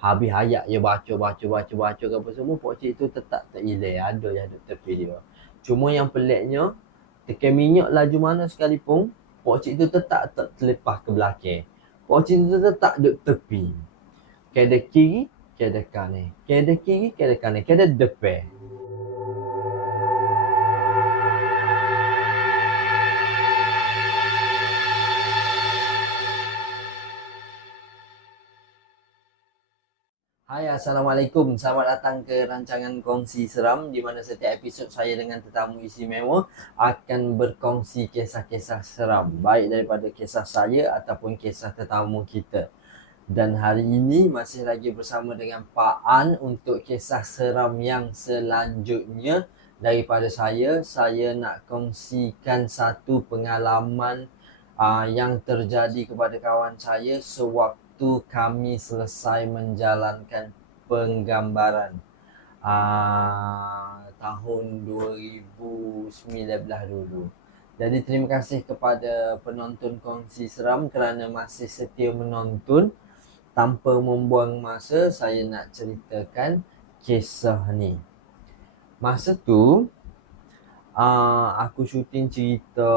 Habis ayat dia baca, baca, baca, baca ke apa semua, pokcik tu tetap tak ilai. Ada yang duduk tepi dia. Cuma yang peliknya, tekan minyak laju mana sekalipun, pokcik tu tetap tak terlepas ke belakang. Pokcik tu tetap duduk tepi. Keda kiri, keda kanan. Keda kiri, keda kanan. Keda depan. Hai Assalamualaikum. Selamat datang ke rancangan Kongsi Seram Di mana setiap episod saya dengan tetamu istimewa Akan berkongsi kisah-kisah seram. Baik daripada kisah saya ataupun kisah tetamu kita. Dan hari ini masih lagi bersama dengan Pak An Untuk kisah seram yang selanjutnya. Daripada saya Saya nak kongsikan satu pengalaman uh, Yang terjadi kepada kawan saya Sewaktu waktu kami selesai menjalankan penggambaran uh, tahun 2019 dulu. Jadi terima kasih kepada penonton kongsi seram kerana masih setia menonton. Tanpa membuang masa, saya nak ceritakan kisah ni. Masa tu, uh, aku syuting cerita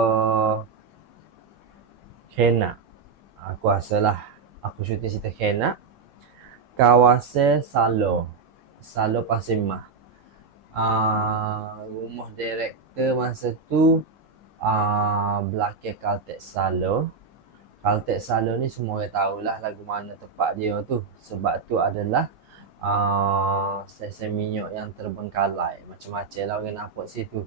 Kena. Aku rasalah aku syuting cerita Kena. Kawasan Salo. Salo Pasir Mah. Uh, rumah director masa tu uh, belakang Caltech Salo. Caltech Salo ni semua orang tahulah lagu mana tempat dia tu. Sebab tu adalah uh, stesen minyak yang terbengkalai. Macam-macam lah orang nampak situ.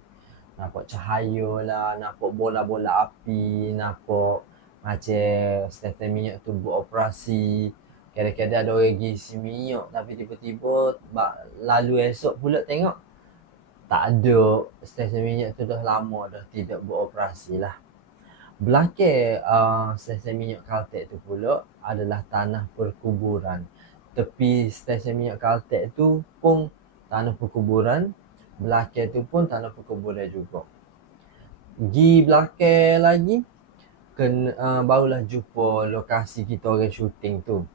Nampak cahaya lah nampak bola-bola api nampak macam stesen minyak tu buat operasi. Kadang-kadang ada orang pergi isi minyak tapi tiba-tiba lalu esok pula tengok tak ada. Stesen minyak tu dah lama dah tidak buat operasi lah. Belakang uh, stesen minyak Caltech tu pula adalah tanah perkuburan. Tepi stesen minyak Caltech tu pun tanah perkuburan. Belakang tu pun tanah perkuburan juga. Gi belakang lagi kena uh, barulah jumpa lokasi kita orang shooting tu.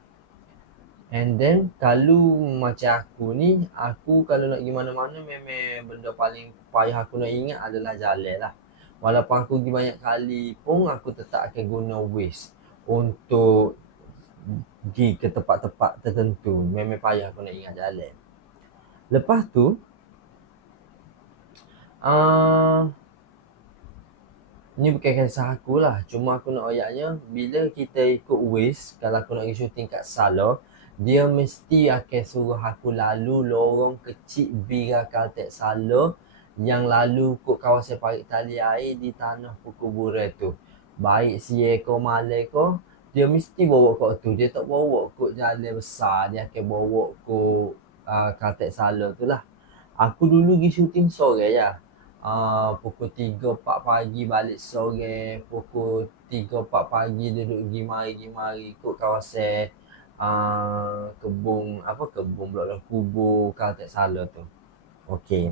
And then kalau macam aku ni, aku kalau nak pergi mana-mana memang benda paling payah aku nak ingat adalah jalan lah. Walaupun aku pergi banyak kali pun aku tetap akan guna Waze untuk pergi ke tempat-tempat tertentu. Memang payah aku nak ingat jalan. Lepas tu, uh, ni bukan kisah aku lah. Cuma aku nak ayatnya bila kita ikut Waze kalau aku nak pergi syuting kat Salo dia mesti akan suruh aku lalu lorong kecil Bira Caltech Salo yang lalu kot kawasan parit tali air di tanah perkuburan tu. Baik si Eko Maleko dia mesti bawa kot tu. Dia tak bawa kot jalan besar dia akan bawa kot uh, Caltech Salo tu lah. Aku dulu pergi syuting sore ya uh, pukul 3 4 pagi balik sore pukul 3 4 pagi duduk pergi mari pergi mari ikut kawasan uh, kebun apa kebun pula dah kubur Caltech Sala tu. Okey.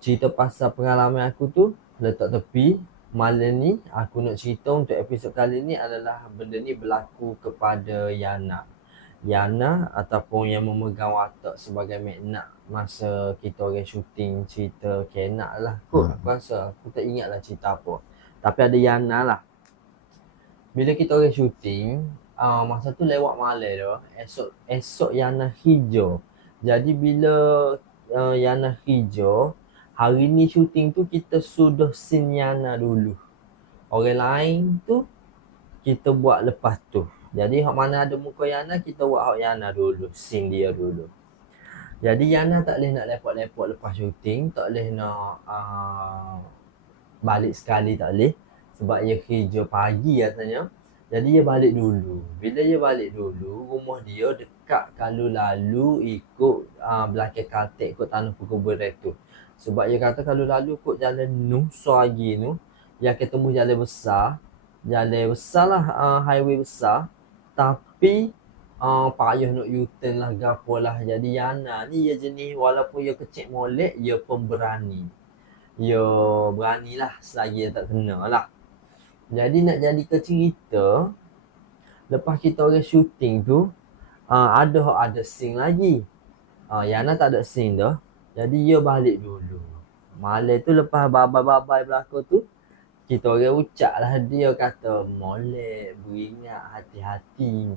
Cerita pasal pengalaman aku tu letak tepi malam ni aku nak cerita untuk episod kali ni adalah benda ni berlaku kepada Yana Yana ataupun yang memegang watak sebagai Meknak masa kita orang syuting cerita Kenak lah kot hmm. aku rasa. Aku tak ingat lah cerita apa. Tapi ada Yana lah. Bila kita orang syuting uh, masa tu lewat malam tu esok esok Yana hijau. Jadi bila uh, Yana hijau hari ni syuting tu kita sudah scene Yana dulu. Orang lain tu kita buat lepas tu jadi hak mana ada muka Yana kita buat hak Yana dulu, scene dia dulu. Jadi Yana tak boleh nak lepot-lepot lepas syuting, tak boleh nak uh, balik sekali tak boleh sebab dia kerja pagi rasanya. Jadi dia balik dulu. Bila dia balik dulu, rumah dia dekat kalau lalu ikut uh, belakang Caltech ikut tanah perkuburan tu. Sebab dia kata kalau lalu ikut jalan nu, Suagi nu, yang ketemu jalan besar, jalan besar lah, uh, highway besar, tapi uh, payah nak U-turn lah gapo lah jadi Yana ni ya jenis walaupun ia kecil molek ia pemberani ia beranilah selagi dia tak kena lah jadi nak jadi ke cerita lepas kita orang shooting tu uh, ada ada sing lagi. Uh, Yana tak ada sing dah. Jadi dia balik dulu. Malam tu lepas babai-babai berlaku tu, kita orang ucap lah dia kata molek, beringat, hati-hati.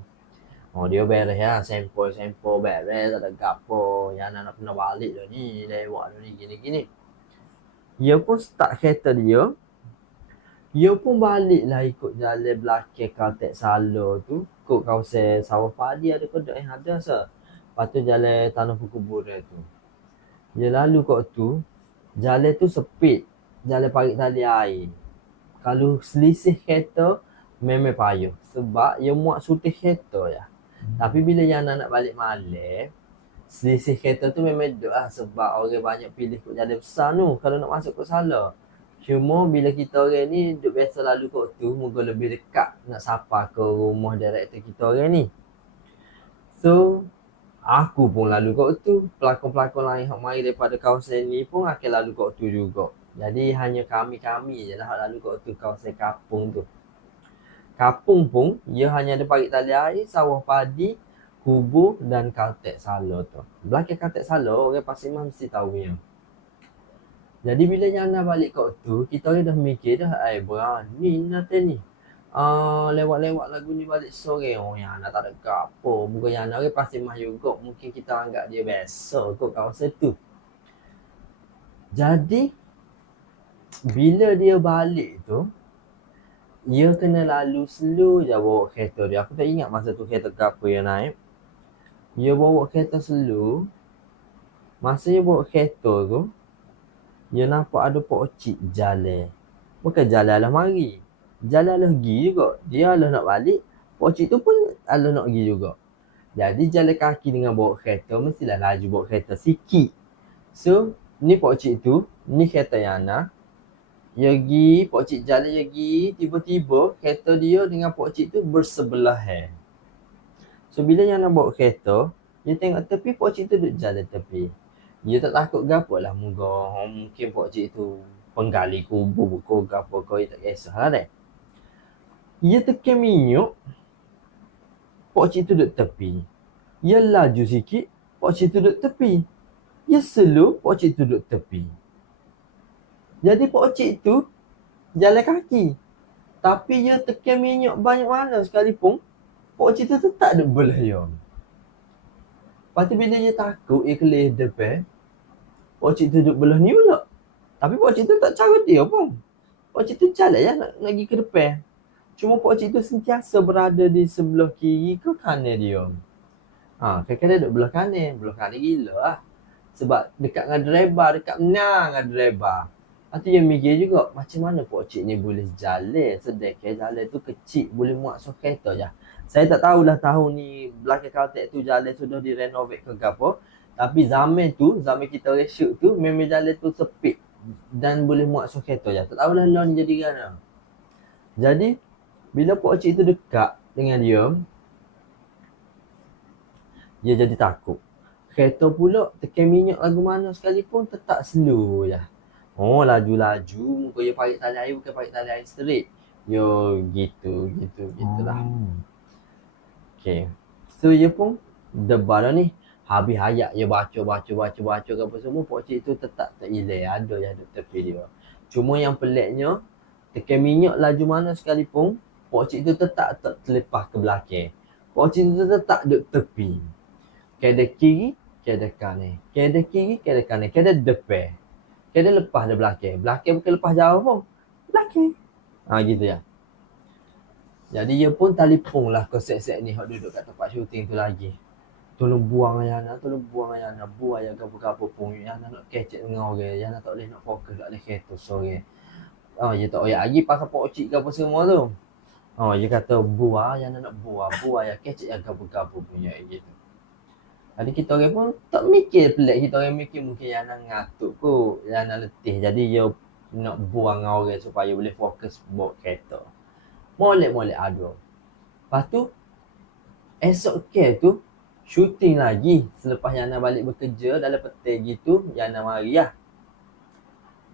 Oh dia beres ya, sampel-sampel beres, ada gapo. Yana nak kena balik dah ni, lewat dah ni, gini-gini. Dia pun start kereta dia, dia pun balik lah ikut jalan belakang Caltech Salo tu. Ikut kawasan sawah padi ada kedai yang ada se. Lepas tu jalan tanah perkuburan tu. Dia lalu kat tu, jalan tu sepit. Jalan parit tali air. Kalau selisih kereta, memang payah. Sebab dia muat sutih kereta ya. Hmm. Tapi bila yang nak balik malam, selisih kereta tu memang duduk lah. Sebab orang banyak pilih kot jalan besar tu. Kalau nak masuk ke salah. Cuma bila kita orang ni duduk biasa lalu kat tu, moga lebih dekat nak sapa ke rumah director kita orang ni. So, aku pun lalu kat tu. Pelakon-pelakon lain yang mari daripada kawasan ni pun akan lalu kat tu juga. Jadi hanya kami-kami je lah lalu kat tu kawasan kapung tu. Kapung pun, ia hanya ada parit tali air, sawah padi, kubur dan kaltek salo tu. Belakang kaltek salo, orang pasti mesti tahu yang. Jadi bila Yana balik kat tu, kita orang dah mikir dah, eh berani nanti ni. Uh, lewat-lewat lagu ni balik sore, oh Yana tak ada apa. Muka Yana orang pasti mah juga, mungkin kita anggap dia biasa kot kawasan tu. Jadi, bila dia balik tu, dia kena lalu slow je bawa kereta dia. Aku tak ingat masa tu kereta ke apa yang naik. Dia bawa kereta slow. Masa dia bawa kereta tu, dia nampak ada pak cik jalan. Bukan jalan lah mari. Jalan lah pergi juga. Dia lah nak balik. Pak cik tu pun lah nak pergi juga. Jadi jalan kaki dengan bawa kereta mestilah laju bawa kereta sikit. So, ni pak cik tu, ni kereta yang nak. Dia pergi, pak jalan dia pergi, tiba-tiba kereta dia dengan pak cik tu bersebelah eh. So, bila yang nak bawa kereta, dia tengok tepi, pak cik tu duduk jalan tepi. Dia tak takut gapo lah moga oh, mungkin pak cik tu penggali kubur buku gapo kau tak kisah lah deh. Dia tekan minyak. Pak cik tu duduk tepi. Dia laju sikit, pak cik tu duduk tepi. Dia slow, pak cik tu duduk tepi. Jadi pak cik tu jalan kaki. Tapi dia tekan minyak banyak mana sekalipun, pak cik tu tetap belah dia. Lepas tu bila dia takut, dia kelih depan, Pak cik tu duduk belah ni pula. Tapi pak cik tu tak cara dia pun. Pak cik tu jalan ya nak, nak pergi ke depan. Cuma pak cik tu sentiasa berada di sebelah kiri ke kanan dia. Ha, kadang-kadang duduk belah kanan. Belah kanan gila lah. Sebab dekat dengan driver, dekat menang dengan driver. Lepas tu yang mikir juga, macam mana pak cik ni boleh jalan sedekah jalan tu kecil, boleh muat so kereta je. Saya tak tahulah tahun ni belakang Caltech tu jalan sudah direnovate ke apa. Tapi zaman tu, zaman kita reshoot tu, memang jalan tu sepit. Dan boleh muat so kereta je. Tak tahulah lah ni jadi kan. Jadi, bila pak cik tu dekat dengan dia, dia jadi takut. Kereta pula tekan minyak lagu mana sekalipun tetap slow je. Oh laju-laju, muka dia parit tali air bukan parit tali air straight. Yo gitu, gitu, gitulah. Oh. Okay. So dia pun debar ni habis hayat je baca baca baca baca apa semua pak cik tu tetap tak ilai ada yang duduk tepi dia cuma yang peliknya tekan minyak laju mana sekalipun pak cik tu tetap tak terlepas ke belakang pak cik tu tetap duduk tepi keda kiri keda kanan keda kiri keda kanan keda depan keda lepas dari belakang. Belakang bukan lepas jauh pun. Belakang. Ha gitu ya. Jadi dia pun telefon lah ke set-set ni. Hak duduk kat tempat syuting tu lagi. Tolong buang Yana, tolong buang Yana, buang ayah apa-apa pun. Yana nak kecek dengan orang, Yana tak boleh nak fokus tak boleh kereta sorry. Oh, dia tak boleh lagi pasal pak cik ke apa semua tu. Oh, dia kata buah, Yana nak buah, buah ayah kecek yang apa-apa punya gitu. Jadi kita orang pun tak mikir pelik, kita orang mikir mungkin Yana ngatuk ko, Yana letih. Jadi dia nak buang orang supaya boleh fokus bawa kereta. Molek-molek ada. Lepas tu, esok ke tu, shooting lagi selepas Yana balik bekerja dalam petai gitu Yana lah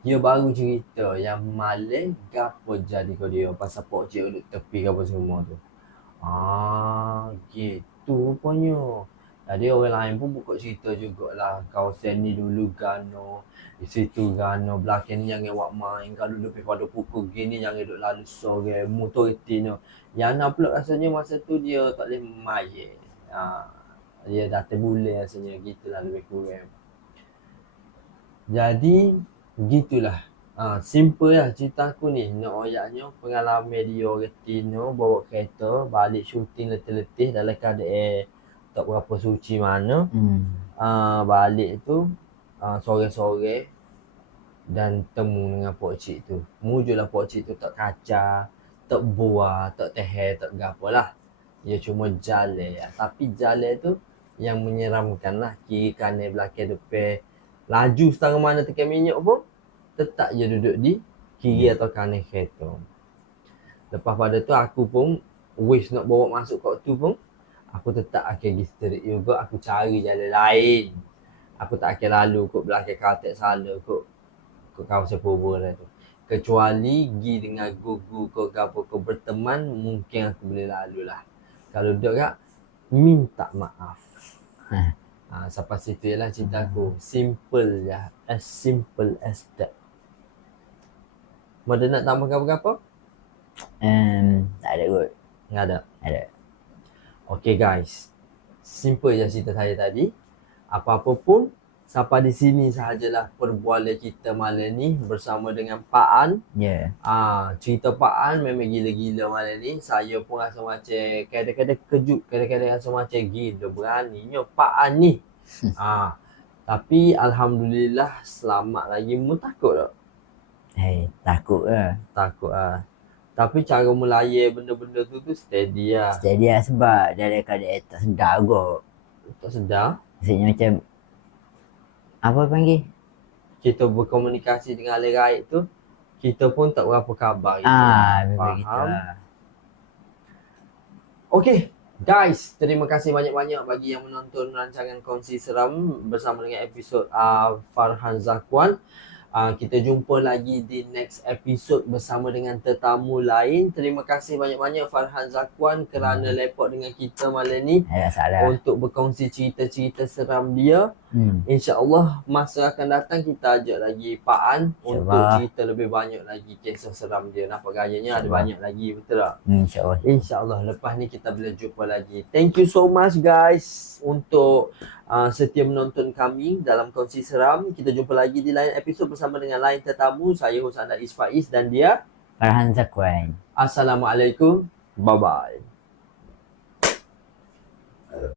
dia baru cerita yang malam gapo jadi kau dia pasal pok cik duduk tepi apa semua tu ah gitu rupanya. Jadi orang lain pun buka cerita jugalah kawasan ni dulu gano, di situ gano, belakang ni jangan buat main. Kalau lebih pada pukul gini jangan duduk lalu sore, motor reti ni. Nak pula rasanya masa tu dia tak boleh main. Ha, dia dah terbulan rasanya, gitulah lebih kurang. Jadi, gitulah. Ha, simple lah cerita aku ni. Nak oyaknya pengalaman dia reti ni bawa kereta, balik syuting letih-letih dalam keadaan tak berapa suci mana. Hmm. Uh, balik tu uh, sore-sore dan temu dengan pak cik tu. Mujurlah pak cik tu tak kaca, tak buah, tak teh, tak gapo lah. Dia cuma jalan ya. Tapi jalan tu yang menyeramkan lah. Kiri kanan belakang depan. Laju setengah mana tekan minyak pun tetap je duduk di kiri atau kanan kereta. Lepas pada tu aku pun wish nak bawa masuk kat tu pun aku tetap akan pergi juga aku cari jalan lain aku tak akan lalu kot belakang Kaltek Sala kot kot kawasan Purwo lah tu kecuali pergi dengan gugu ke apa ke berteman mungkin aku boleh lalu lah kalau duduk kat minta maaf Ha. ha, sampai situ je lah cerita aku simple je as simple as that Mada nak tambahkan apa-apa? Um, tak ada kot. Tak ada. Ada. Okay guys, simple je cerita saya tadi. Apa-apa pun, sampai di sini sahajalah perbualan kita malam ni bersama dengan Pak An. Yeah. Ah, cerita Pak An memang gila-gila malam ni. Saya pun rasa macam kadang-kadang kejut, kadang-kadang rasa macam gila beraninya Pak An ni. ah, tapi alhamdulillah selamat lagi. Mu takut tak? Hey, takut ke? Takut ah. Tapi cara melayan benda-benda tu tu steady lah. Jadi lah sebab dia ada keadaan tak sedar kot. Tak sedar. Maksudnya macam apa panggil? kita berkomunikasi dengan ahli gaib tu kita pun tak berapa khabar. Ah, Faham? gitu lah. Okey, guys, terima kasih banyak-banyak bagi yang menonton rancangan kongsi seram bersama dengan episod uh, Farhan Zakwan. Uh, kita jumpa lagi di next episode bersama dengan tetamu lain. Terima kasih banyak-banyak Farhan Zakwan kerana lepot dengan kita malam ni ada salah. untuk berkongsi cerita-cerita seram dia. Hmm. InsyaAllah masa akan datang kita ajak lagi Pak An untuk InsyaAllah. cerita lebih banyak lagi kisah seram dia. Nampak gayanya ada banyak lagi betul tak? Hmm, InsyaAllah. InsyaAllah lepas ni kita boleh jumpa lagi. Thank you so much guys untuk uh, setia menonton kami dalam kongsi seram. Kita jumpa lagi di lain episod bersama dengan lain tetamu. Saya Husana Isfaiz dan dia. Farhan Zakwan. Assalamualaikum. Bye-bye.